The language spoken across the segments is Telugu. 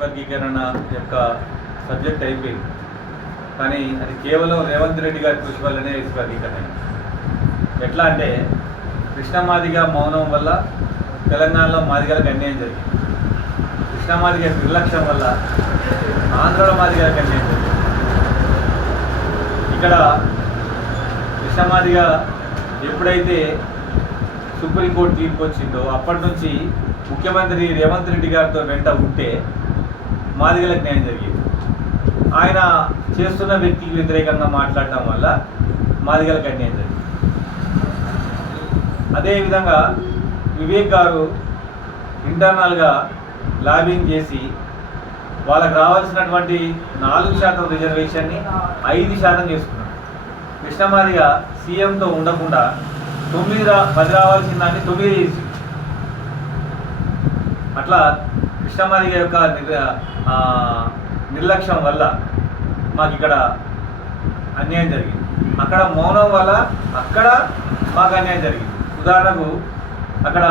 వర్గీకరణ యొక్క సబ్జెక్ట్ అయిపోయింది, కానీ అది కేవలం రేవంత్ రెడ్డి గారి కృషి వల్లనే వర్గీకరణ. ఎట్లా అంటే కృష్ణమాదిగ మౌనం వల్ల తెలంగాణలో మాదిగలకు అన్యాయం జరిగింది, కృష్ణమాదిగ నిర్లక్ష్యం వల్ల ఆంధ్రలో మాదిగలకు అన్యాయం జరిగింది. ఇక్కడ కృష్ణమాదిగ ఎప్పుడైతే సుప్రీంకోర్టు తీర్పు వచ్చిందో అప్పటి నుంచి ముఖ్యమంత్రి రేవంత్ రెడ్డి గారితో వెంట ఉంటే మాదిగలకు న్యాయం జరిగింది. ఆయన చేస్తున్న వ్యక్తికి వ్యతిరేకంగా మాట్లాడటం వల్ల మాదిగలకు అన్యాయం జరిగింది. అదేవిధంగా వివేక్ గారు ఇంటర్నల్గా లాబింగ్ చేసి వాళ్ళకు రావాల్సినటువంటి 4% రిజర్వేషన్ని 5% చేసుకున్నారు. కృష్ణమాదిగ సీఎంతో ఉండకుండా 10 రావాల్సిన దాన్ని 9 చేసి, అట్లా కృష్ణమాదిగ యొక్క నిర్లక్ష్యం వల్ల మాకు ఇక్కడ అన్యాయం జరిగింది. అక్కడ మౌనం వల్ల అక్కడ మాకు అన్యాయం జరిగింది. ఉదాహరణకు అక్కడ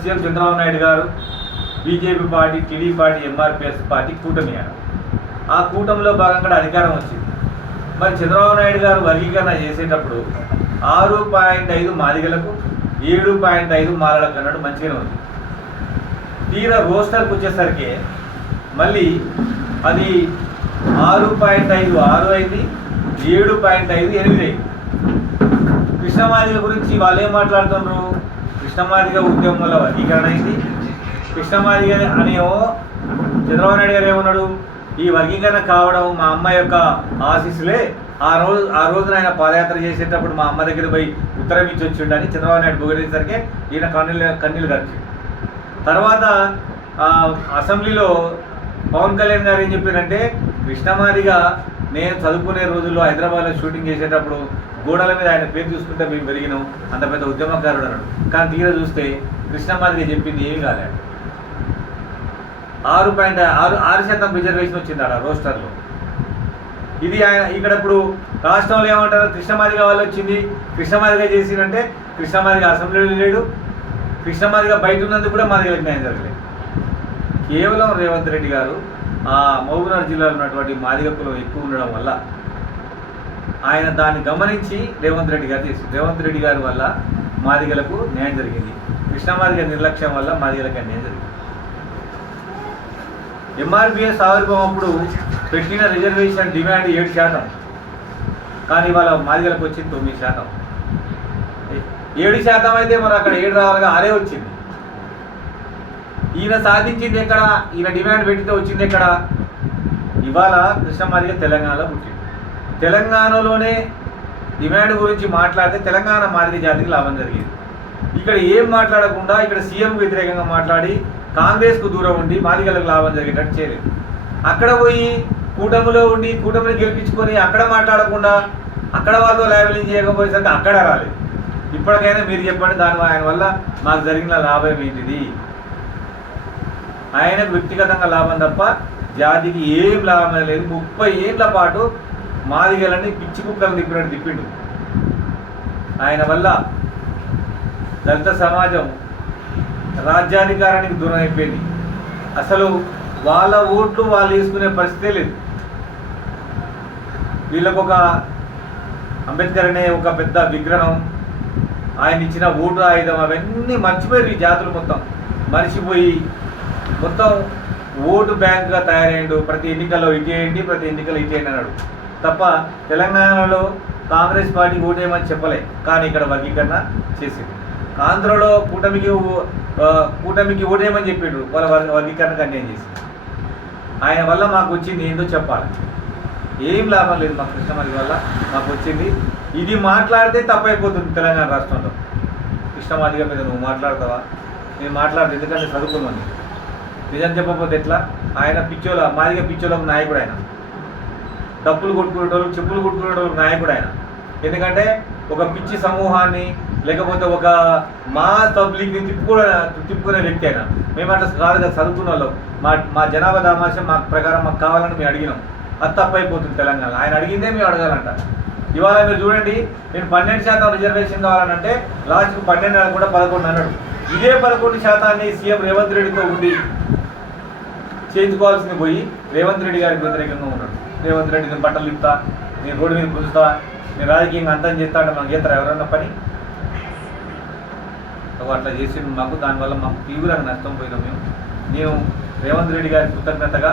సీఎం చంద్రబాబు నాయుడు గారు BJP party, TDP party, MRPS party కూటమి అయ్యారు. ఆ కూటమిలో భాగంగా అధికారం వచ్చింది. మరి చంద్రబాబు నాయుడు గారు వర్గీకరణ చేసేటప్పుడు 6.5 మాదిగలకు 7.5 మాలలకు అన్నట్టు మంచిగానే ఉంది. తీరా రోస్టర్కి వచ్చేసరికి మళ్ళీ అది 6.5 6 అయింది, 7.5 8 అయింది. కృష్ణమాదిగ గురించి వాళ్ళు ఏం మాట్లాడుతున్నారు? కృష్ణమాదిగ ఉద్యమం వల్ల వర్గీకరణ అయింది. కృష్ణమాదిగ అనేవో చంద్రబాబు నాయుడు గారు ఏమన్నాడు? ఈ వర్గీకరణ కావడం మా అమ్మ యొక్క ఆశీస్సులే. ఆ రోజున ఆయన పాదయాత్ర చేసేటప్పుడు మా అమ్మ దగ్గర పోయి ఉత్తరం ఇచ్చి వచ్చిండని చంద్రబాబు నాయుడు బొగరేసరికి ఈయన కన్నీళ్ళు ఖర్చు. తర్వాత అసెంబ్లీలో పవన్ కళ్యాణ్ గారు ఏం చెప్పారంటే, కృష్ణమాదిగ నేను చదువుకునే రోజుల్లో హైదరాబాద్లో షూటింగ్ చేసేటప్పుడు గోడల మీద ఆయన పేరు చూసుకుంటే మేము పెరిగినాం, అంత పెద్ద ఉద్యమకారుడు అన్నాడు. కానీ తీరా చూస్తే కృష్ణమాదిగ చెప్పింది ఏమి కాలేదు. 6% రిజర్వేషన్ వచ్చింది ఆడ రోస్టర్లో. ఇది ఆయన ఇక్కడ ఇప్పుడు రాష్ట్రంలో ఏమంటారు? కృష్ణమాదిగ వాళ్ళు వచ్చింది, కృష్ణమాదిగ చేసిందంటే కృష్ణమాదిగ అసెంబ్లీలో లేడు, కృష్ణమాదిగ బయట ఉన్నందుకు కూడా మాదిగలకు న్యాయం జరగలేదు. కేవలం రేవంత్ రెడ్డి గారు ఆ మహబూబ్నగర్ జిల్లాలో ఉన్నటువంటి మాదిగ కులం ఎక్కువ ఉండడం వల్ల ఆయన దాన్ని గమనించి రేవంత్ రెడ్డి గారి వల్ల మాదిగలకు న్యాయం జరిగింది. కృష్ణమాదిగ నిర్లక్ష్యం వల్ల మాదిగలకు అన్యాయం జరిగింది. ఎంఆర్పీఎస్ ఆవిర్భావప్పుడు పెట్టిన రిజర్వేషన్ డిమాండ్ 7%, కానీ వాళ్ళ మాదిగలకు వచ్చింది 9%. 7% అయితే మరి అక్కడ 7 రావాలిగా, 6 వచ్చింది. ఈయన సాధించింది ఎక్కడ? ఈయన డిమాండ్ పెట్టితే వచ్చింది ఎక్కడ? ఇవాళ కృష్ణమాదిగ తెలంగాణలో పుట్టింది. తెలంగాణలోనే డిమాండ్ గురించి మాట్లాడితే తెలంగాణ మాదిగ జాతికి లాభం జరిగింది. ఇక్కడ ఏం మాట్లాడకుండా ఇక్కడ సీఎం వ్యతిరేకంగా మాట్లాడి కాంగ్రెస్కు దూరం ఉండి మాదిగలకు లాభం జరిగేటట్టు చేయలేదు. అక్కడ పోయి కూటమిలో ఉండి కూటమిని గెలిపించుకొని అక్కడ మాట్లాడకుండా అక్కడ వాళ్ళతో లేబలింగ్ చేయకపోయేసరికి అక్కడ రాలేదు. ఇప్పటికైనా మీరు చెప్పండి, ఆయన వల్ల మాకు జరిగిన లాభం ఏంటిది? ఆయనకు వ్యక్తిగతంగా లాభం తప్ప జాతికి ఏం లాభం లేదు. 30 ఏళ్ల పాటు మాదిగలని పిచ్చి కుక్కలు తిప్పినట్టు తిప్పిండు. ఆయన వల్ల దళిత సమాజం రాజ్యాధికారానికి దూరం అయిపోయింది. అసలు వాళ్ళ ఓట్లు వాళ్ళు వేసుకునే పరిస్థితే లేదు. వీళ్ళకు ఒక అంబేద్కర్ అనే ఒక పెద్ద విగ్రహం, ఆయన ఇచ్చిన ఓటు ఆయుధం అవన్నీ మర్చిపోయారు. ఈ జాతులు మొత్తం మర్చిపోయి మొత్తం ఓటు బ్యాంక్గా తయారయ్యాడు. ప్రతి ఎన్నికల్లో ఇటేయండి, ప్రతి ఎన్నికల్లో ఇటేయండి అన్నాడు తప్ప తెలంగాణలో కాంగ్రెస్ పార్టీ ఓటేయమని చెప్పలే. కానీ ఇక్కడ వర్గీకరణ చేసింది. ఆంధ్రలో కూటమికి ఓటేయమని చెప్పిండు, వాళ్ళ వర్గీకరణకు అన్యాయం చేసింది. ఆయన వల్ల మాకు వచ్చింది ఏందో చెప్పాలి. ఏం లాభం లేదు మాకు కృష్ణమాదిగ వల్ల మాకు వచ్చింది. ఇది మాట్లాడితే తప్పైపోతుంది తెలంగాణ రాష్ట్రంలో. కృష్ణమాదిగ మీద నువ్వు మాట్లాడతావా? నేను మాట్లాడదు, ఎందుకంటే చదువుకున్నాను. నిజం చెప్పకపోతే ఎట్లా? ఆయన మాదిగ పిచ్చోళ్ళకు నాయకుడు. ఆయన డప్పులు కొట్టుకునేటోళ్ళు, చెప్పులు కొట్టుకునేటోళ్ళకి నాయకుడు ఆయన. ఎందుకంటే ఒక పిచ్చి సమూహాన్ని లేకపోతే ఒక మా పబ్లిక్ని తిప్పుకునే వ్యక్తి ఆయన. మేము అట్లా కాదుగా చదువుకున్న వాళ్ళం. మా జనాభా దామాషం మా ప్రకారం మాకు కావాలని మేము అడిగినాం. అది తప్పైపోతుంది తెలంగాణ. ఆయన అడిగిందే మేము అడగాలంట. ఇవాళ మీరు చూడండి, నేను 12% రిజర్వేషన్ కావాలనంటే లాస్ట్కు 12 కూడా 11 అన్నాడు. ఇదే 11% సీఎం రేవంత్ రెడ్డితో ఉండి చేయించుకోవాల్సింది పోయి రేవంత్ రెడ్డి గారికి వ్యతిరేకంగా ఉన్నాడు. రేవంత్ రెడ్డి నేను బట్టలు ఇస్తా, నేను రోడ్డు మీద గుంజుతా, నేను రాజకీయంగా అంతం చేస్తా అంటే మనకు చేస్తారా ఎవరన్నా పని? అట్లా చేసి మాకు దానివల్ల మాకు తీవ్రంగా నష్టం పోయినాం నేను రేవంత్ రెడ్డి గారి కృతజ్ఞతగా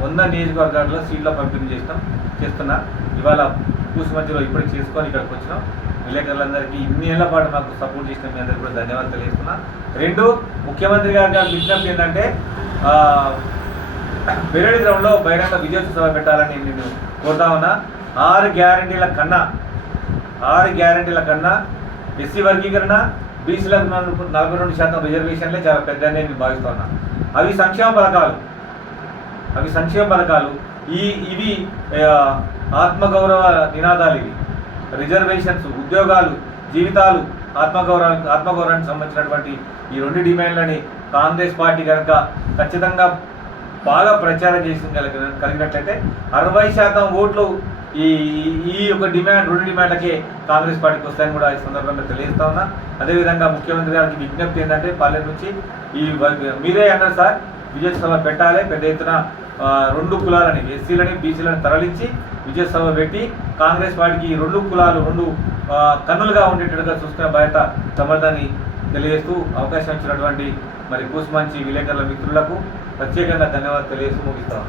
100 నియోజకవర్గాల్లో సీట్ల పంపిణీ చేస్తున్నా. ఇవాళ కూసుమంచిలో ఇప్పుడే చేసుకొని ఇక్కడికి వచ్చినాం. విలేకరులందరికీ ఇన్ని ఏళ్ల పాటు మాకు సపోర్ట్ చేసిన మీ అందరికీ కూడా ధన్యవాదాలు తెలియజేస్తున్నా. 2, ముఖ్యమంత్రి గారి విజ్ఞప్తి ఏంటంటే పెరడి గ్రౌండ్లో బహిరంగ విజయోత్సవ పెట్టాలని నేను కోరుతా ఉన్నా. 6 గ్యారంటీల కన్నా ఎస్సీ వర్గీకరణ, బీసీలకు 42% రిజర్వేషన్లే చాలా పెద్దనే నేను భావిస్తూ ఉన్నా. అవి సంక్షేమ పథకాలు. ఇవి ఆత్మగౌరవ నినాదాలు. ఇవి రిజర్వేషన్స్, ఉద్యోగాలు, జీవితాలు, ఆత్మగౌరవానికి సంబంధించినటువంటి ఈ 2 డిమాండ్లని కాంగ్రెస్ పార్టీ కనుక ఖచ్చితంగా బాగా ప్రచారం కలిగినట్లయితే 60% ఓట్లు ఈ యొక్క డిమాండ్ 2 డిమాండ్లకే కాంగ్రెస్ పార్టీకి వస్తాయని కూడా ఈ సందర్భంగా తెలియజేస్తా ఉన్నా. అదేవిధంగా ముఖ్యమంత్రి గారికి విజ్ఞప్తి ఏంటంటే పార్లమెంట్ నుంచి మీరే అన్నారు సార్, విజయోత్సవ పెట్టాలి, పెద్ద ఎత్తున 2 కులాలని ఎస్సీలని బీసీలను తరలించి విజయోత్సవ పెట్టి కాంగ్రెస్ పార్టీకి 2 కులాలు 2 కన్నులుగా ఉండేటట్టుగా చూసుకునే బాధ్యత సమర్థాన్ని తెలియజేస్తూ అవకాశం ఇచ్చినటువంటి మరి కూసుమంచి విలేకరుల మిత్రులకు ప్రత్యేకంగా ధన్యవాదాలు తెలియజేస్తూ ముగిస్తాను.